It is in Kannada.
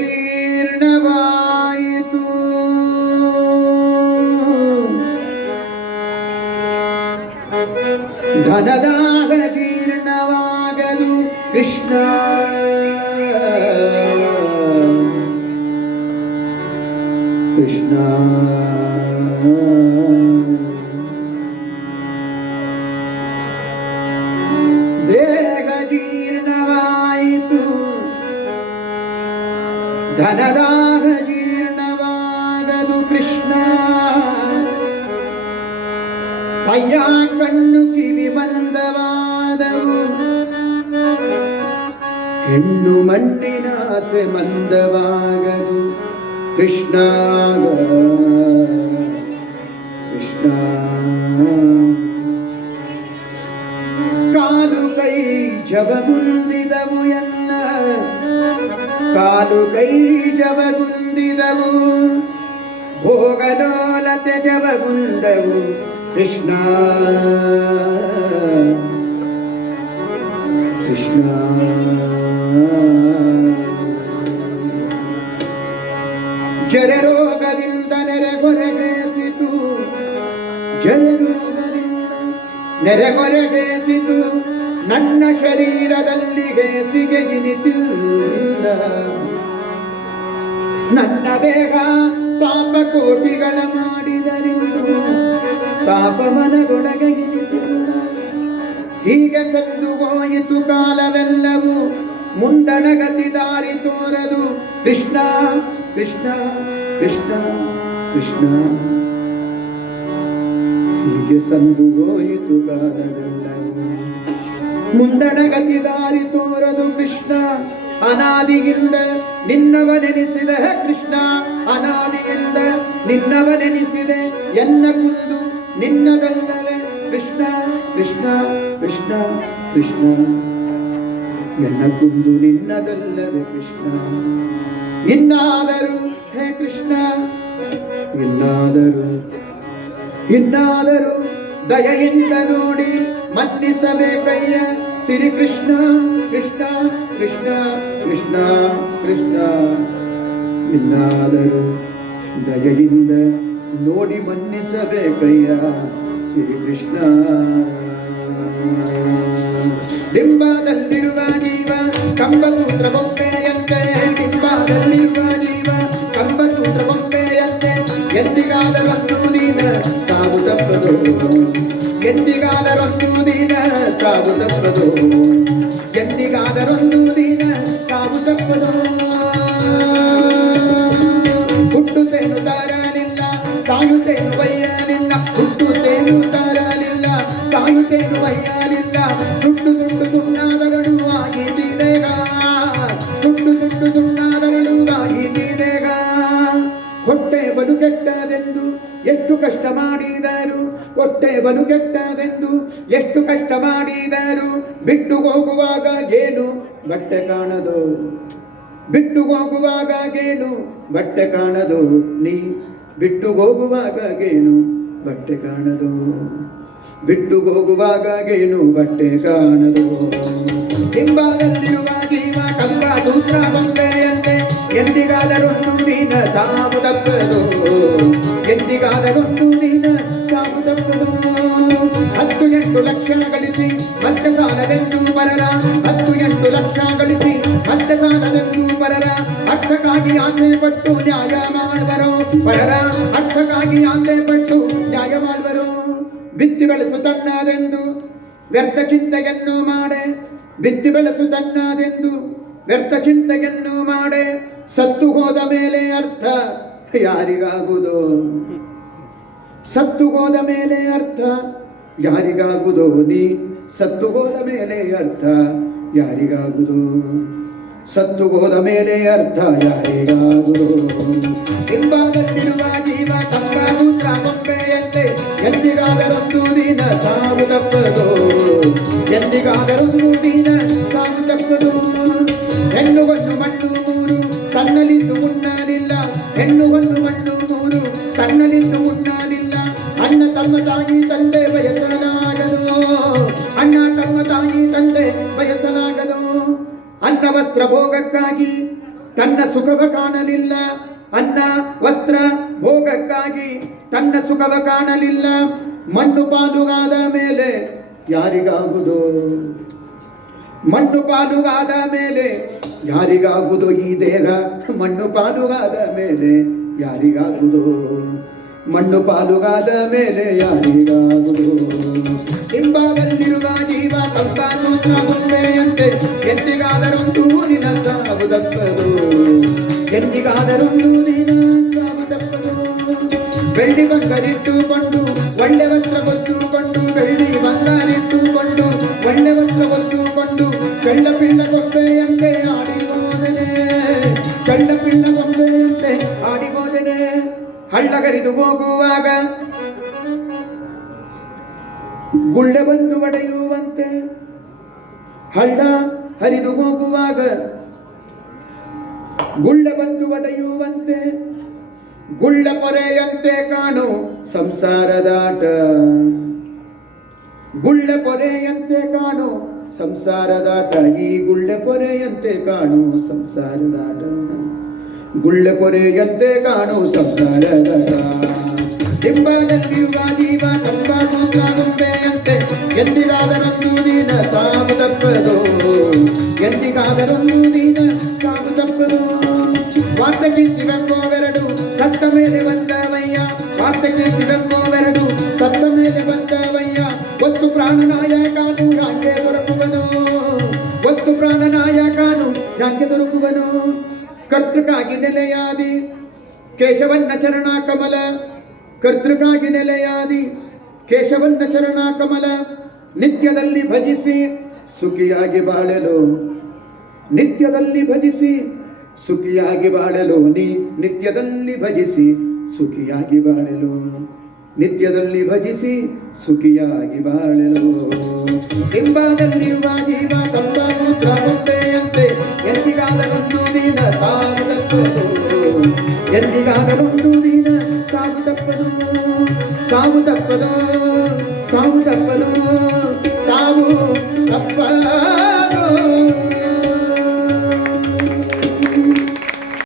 ಜೀರ್ಣವಾಯಿತು ಧನದಾಗ ಜೀರ್ಣವಾಗಲು ಕೃಷ್ಣ ಕೃಷ್ಣ ದೇಹ ಜೀರ್ಣವಾಯಿತು ಧನದಾಗ ಜೀರ್ಣವಾಗಲು ಕೃಷ್ಣ ಅಯ್ಯ ಕಣ್ಣು ಕಿವಿ ಮಂದವಾದವು ಹೆಣ್ಣು ಮಣ್ಣಿನ ಆಸೆ ಮಂದವಾಗಲು ಕೃಷ್ಣ ಕೃಷ್ಣ ಕಾಲು ಕೈ ಜವಗುಂದಿದವು ಎನ್ನ ಕಾಲು ಕೈ ಜವಗುಂದಿದವು ಭೋಗಲೋಲತೆ ಜವಗುಂದವು ಕೃಷ್ಣ ಕೃಷ್ಣ ಜರರೋಗದಿಂದ ನೆರೆಗೊರಗಿಸಿತು ಜರರೋಗದಿಂದ ನೆರೆಗೊರಗಿಸಿತು ನನ್ನ ಶರೀರದಲ್ಲಿ ಬೇಸಿಗೆ ಇನಿತಿಲ್ಲ ನನ್ನ ದೇಹ ಪಾಪ ಕೋಟಿಗಳ ಮಾಡಿದರಿಂದು ಪಾಪ ಮನದೊಳಗೆ ಇನಿತಿಲ್ಲ ಹೀಗೆ ಸಂದು ಹೋಯಿತು ಕಾಲವೆಲ್ಲವೂ ಮುಂದಣಗತಿ ದಾರಿ ತೋರದು ಕೃಷ್ಣ ಕೃಷ್ಣ ಕೃಷ್ಣ ಕೃಷ್ಣ ಹೀಗೆ ಸಂದು ಹೋಯಿತು ಕಾಲವೆಲ್ಲವೂ ಮುಂದಣಗತಿ ದಾರಿ ತೋರದು ಕೃಷ್ಣ ಅನಾದಿಯಿಂದ ನಿನ್ನವನೆನಿಸಿದೆ ಕೃಷ್ಣ ಅನಾದಿಯಿಂದ ನಿನ್ನವನೆನಿಸಿದೆ ಎನ್ನ ಕುಂದು ನಿನ್ನದಲ್ಲವೇ ಕೃಷ್ಣ ಕೃಷ್ಣ ಕೃಷ್ಣ ಕೃಷ್ಣ ಎನ್ನ ಕುಂದು ನಿನ್ನದಲ್ಲವೇ ಕೃಷ್ಣ ಇನ್ನಾದರೂ ಹೇ ಕೃಷ್ಣ ಇನ್ನಾದರೂ ದಯೆಯಿಂದ ನೋಡಿ ಮನ್ನಿಸಬೇಕಯ್ಯ ಸಿರಿ ಕೃಷ್ಣ ಕೃಷ್ಣ ಕೃಷ್ಣ ಕೃಷ್ಣ ಕೃಷ್ಣ ಇನ್ನಾದರೂ ದಯೆಯಿಂದ ನೋಡಿ ಮನ್ನಿಸಬೇಕಯ್ಯ ಶ್ರೀ ಕೃಷ್ಣ ಡಿಂಬದಲ್ಲಿರುವ ಜೀವ ಕಂಬಸೂತ್ರ ಗೊಂಬೆಯಂತೆ ಡಿಂಬದಲ್ಲಿರುವ ಜೀವ ಕಂಬಸೂತ್ರ ಗೊಂಬೆಯಂತೆ ಎಂದಿಗಾದರೊಂದು ದಿನ ಸಾವು ತಪ್ಪದು ಎಂದಿಗಾದರೊಂದು ದಿನ ಸಾವು ತಪ್ಪದು ಎಂದಿಗಾದರೊಂದು ದಿನ ಸಾವು ತಪ್ಪದು ಹುಟ್ಟುತ್ತೇನು ತರಲಿಲ್ಲ ಸಾಯುತ್ತೇನು ಒಯ್ಯಲಿಲ್ಲ ಹುಟ್ಟುತ್ತೇನು ತರಲಿಲ್ಲ ಸಾಯುತ್ತೇನು ಒಯ್ಯಲಿಲ್ಲ ಸುಟ್ಟು ಸುಟ್ಟು ಸುಣ್ಣಾದರಳು ಆಗಿದ್ದೀರೇಗ ಸುಟ್ಟು ಸುಟ್ಟು ಸುಣ್ಣಾದರಳು ಆಗಿದ್ದೀರೇಗ ಹೊಟ್ಟೆ ಬಲು ಕೆಟ್ಟದೆಂದು ಎಷ್ಟು ಕಷ್ಟ ಮಾಡಿದರು ಹೊಟ್ಟೆ ಬಲು ಕೆಟ್ಟದೆಂದು ಎಷ್ಟು ಕಷ್ಟ ಮಾಡಿದರು ಬಿಟ್ಟು ಹೋಗುವಾಗ ಏನು ಬಟ್ಟೆ ಕಾಣದು ಬಿಟ್ಟು ಹೋಗುವಾಗ ಏನು ಬಟ್ಟೆ ಕಾಣದು ನೀ ಬಿಟ್ಟು ಹೋಗುವಾಗ ಏನು ಬಟ್ಟೆ ಕಾಣದು ಬಿಟ್ಟು ಹೋಗುವಾಗ ಏನು ಬಟ್ಟೆ ಕಾಣದು ಹಿಂಬಾದಲ್ಲಿರುವ ಜೀವ ಕಂಬ ಸೂತ್ರ ಗೊಂಬೆಯಂತೆ ಎಂದಿಗಾದರೊಂದು ದಿನ ಸಾವು ತಪ್ಪದು ಎಂದಿಗಾದರೊಂದು ದಿನ ಸಾವು ತಪ್ಪದು 10-8 ಲಕ್ಷ ಗಳಿಸಿ ಮತ್ತೆ ಸಾಲದೆಂದು ಬರರ 10-8 ಲಕ್ಷ ಗಳಿಸಿ ಮತ್ತೆ ಸಾಲದೆಂದು ಬರರ ಅರ್ಥಕ್ಕಾಗಿ ಆಸೆ ಪಟ್ಟು ನ್ಯಾಯ ಮಾಡುವರು ಬರರ ಅರ್ಥಕ್ಕಾಗಿ ಆಸೆ ಪಟ್ಟು ನ್ಯಾಯ ಮಾಡುವರು ಬಿತ್ತಿ ಬೆಳೆಸು ತನ್ನದೆಂದು ವ್ಯರ್ಥ ಚಿಂತೆಯನ್ನು ಮಾಡೆ ಬಿತ್ತಿ ಬೆಳೆಸು ತನ್ನದೆಂದು ವ್ಯರ್ಥ ಚಿಂತೆಯನ್ನು ಮಾಡೆ ಸತ್ತು ಹೋದ ಮೇಲೆ ಅರ್ಥ ಯಾರಿಗಾಗುವುದು ಸತ್ತು ಹೋದ ಮೇಲೆ ಅರ್ಥ ಯಾರಿಗಾಗುವುದು ನೀ ಸತ್ತು ಹೋದ ಮೇಲೆ ಅರ್ಥ ಯಾರಿಗಾಗುವುದು ಸತ್ತು ಹೋದ ಮೇಲೆ ಅರ್ಥ ಯಾರಿಗಾಗುವುದು ಹಿಂಬಾದಲ್ಲಿರುವ ಜೀವ ಕಂಬಸೂತ್ರ ಗೊಂಬೆಯಂತೆ ಎಂದಿಗಾದರೊಂದು ದಿನ ಸಾವು ತಪ್ಪದು ಎಂದಿಗಾದರೊಂದು ದಿನ ಸಾವು ತಪ್ಪದು ಹೆಣ್ಣು ಒಂದು ಮಣ್ಣು ಮೂರು ತನ್ನಲಿದ್ದು ಉಣ್ಣಲಿಲ್ಲ ಹೆಣ್ಣು ಒಂದು ಮಣ್ಣು ಮೂರು ತನ್ನಲಿದ್ದು ಉಣ್ಣಲಿಲ್ಲ ಅಣ್ಣ ತಮ್ಮ ತಾಯಿ ತಂದೆ ಬಯಸಲಾಗದು ಅಣ್ಣ ತಮ್ಮ ತಾಯಿ ತಂದೆ ಬಯಸಲಾಗದು ಅನ್ನ ವಸ್ತ್ರ ಭೋಗಕ್ಕಾಗಿ ತನ್ನ ಸುಖವ ಕಾಣಲಿಲ್ಲ. ಅನ್ನ ವಸ್ತ್ರ ಭೋಗಕ್ಕಾಗಿ ತನ್ನ ಸುಖವ ಕಾಣಲಿಲ್ಲ. ಮಣ್ಣು ಪಾಲುಗಾದ ಮೇಲೆ ಯಾರಿಗಾಗುವುದು? ಮಣ್ಣು ಪಾಲುಗಾದ ಮೇಲೆ ಯಾರಿಗಾಗುವುದು ಈ ದೇಹ? ಮಣ್ಣು ಪಾಲುಗಾದ ಮೇಲೆ ಯಾರಿಗಾಗುವುದು? ಮಣ್ಣು ಪಾಲುಗಾದ ಮೇಲೆ ಯಾರಿಗಾಗುವುದು? ಹಿಂಬಾವಲ್ಲಿರುವ ಜೀವ ಕಂಸಾನು ಸಾಗುತ್ತೆಯಂತೆ ಎಂದಿಗಾದರೊಂದು ನಿನ ಸಾವು ತಪ್ಪದು. ಎಂದಿಗಾದರೊಂದು ನಿನ ಸಾವು ತಪ್ಪದು. ಬೆಳ್ಳಿ ಬಂಗಾರಿಟ್ಟುಕೊಂಡು ಒಳ್ಳೆ ವಸ್ತ್ರ ಹೊತ್ತುಕೊಂಡು, ಬೆಳ್ಳಿ ಬಂಗಾರಿಟ್ಟುಕೊಂಡು ಒಳ್ಳೆ ವಸ್ತ್ರ ಹೊತ್ತುಕೊಂಡು, ಕಳ್ಳ ಪಿಳ್ಳ ಗೊಂಬೆಯಂತೆ ಆಡಿ ಹೋದನೆ. ಕಳ್ಳ ಪಿಳ್ಳ ಗೊಂಬೆಯಂತೆ ಆಡಿ ಹೋದನೆ. ಹಳ್ಳಗರಿದು ಹೋಗುವಾಗ ಗುಳ್ಳೆ ಬಂದು ಒಡೆಯುವಂತೆ, ಹಳ್ಳ ಹರಿದು ಹೋಗುವಾಗ ಗುಳ್ಳೆ ಬಂದು ಒಡೆಯುವಂತೆ, ಗುಳ್ಳ ಪೊರೆಯಂತೆ ಕಾಣು ಸಂಸಾರದಾಟ. ಗುಳ್ಳೆ ಪೊರೆಯಂತೆ ಕಾಣು ಸಂಸಾರದಾಟ. ಈ ಗುಳ್ಳೆ ಪೊರೆಯಂತೆ ಕಾಣು ಸಂಸಾರದಾಟ. ಗುಳ್ಳೆ ಪೊರೆಯಂತೆ ಕಾಣು ಸಂಸಾರದಾಟ. ಹಿಂಬಾದಲ್ಲಿರುವ ಜೀವ ಕಂಸಾನು ಸಾಗುತ್ತೆಯಂತೆ ಎಂದಿಗಾದರೊಂದು ದಿನ ಸಾವು ತಪ್ಪದು. ಎಂದಿಗಾದರೊಂದು ದಿನ ಸಾವು ತಪ್ಪದು. ವಾರ್ತೆಗಿತ್ತಿವೆಂಬೋವೆರಡು ಸತ್ತ ಮೇಲೆ ಬಂದವಯ್ಯ. ವಾರ್ತೆಗಿತ್ತಿವೆಂಬೋವೆರಡು ಸತ್ತ ಮೇಲೆ ಬಂದವಯ್ಯ. ವಸ್ತು ಪ್ರಾಣನಾಯಕನು ಯಾಕೆ ದೊರಕುವನು? ವಸ್ತು ಪ್ರಾಣನಾಯಕನು ಯಾಕೆ ದೊರಕುವನು? ಕರ್ತೃಕಾಗಿ ನೆಲೆಯಾದಿ ಕೇಶವನ್ನ ಚರಣ ಕಮಲ. ಕರ್ತೃಕಾಗಿ ನೆಲೆಯಾದಿ ಕೇಶವನ್ನ ಚರಣ ಕಮಲ. ನಿತ್ಯದಲ್ಲಿ ಭಜಿಸಿ ಸುಖಿಯಾಗಿ ಬಾಳಲು. ನಿತ್ಯದಲ್ಲಿ ಭಜಿಸಿ ಸುಖಿಯಾಗಿ ಬಾಳಲು. ನೀ ನಿತ್ಯದಲ್ಲಿ ಭಜಿಸಿ ಸುಖಿಯಾಗಿ ಬಾಳಲು. ನಿತ್ಯದಲ್ಲಿ ಭಜಿಸಿ ಸುಖಿಯಾಗಿ ಬಾಳಲು. ಹಿಂಬಾದಲ್ಲಿರುವ ಜೀವ ಕಂಸಾಸೂತ್ರ ಗೊಂಬೆಯಂತೆ ಎಂದಿಗಾದರೊಂದು ದಿನ ಸಾವು ತಪ್ಪದು. ಎಂದಿಗಾದರೊಂದು ದಿನ ಸಾವು ತಪ್ಪದು. ಸಾವು ತಪ್ಪದು.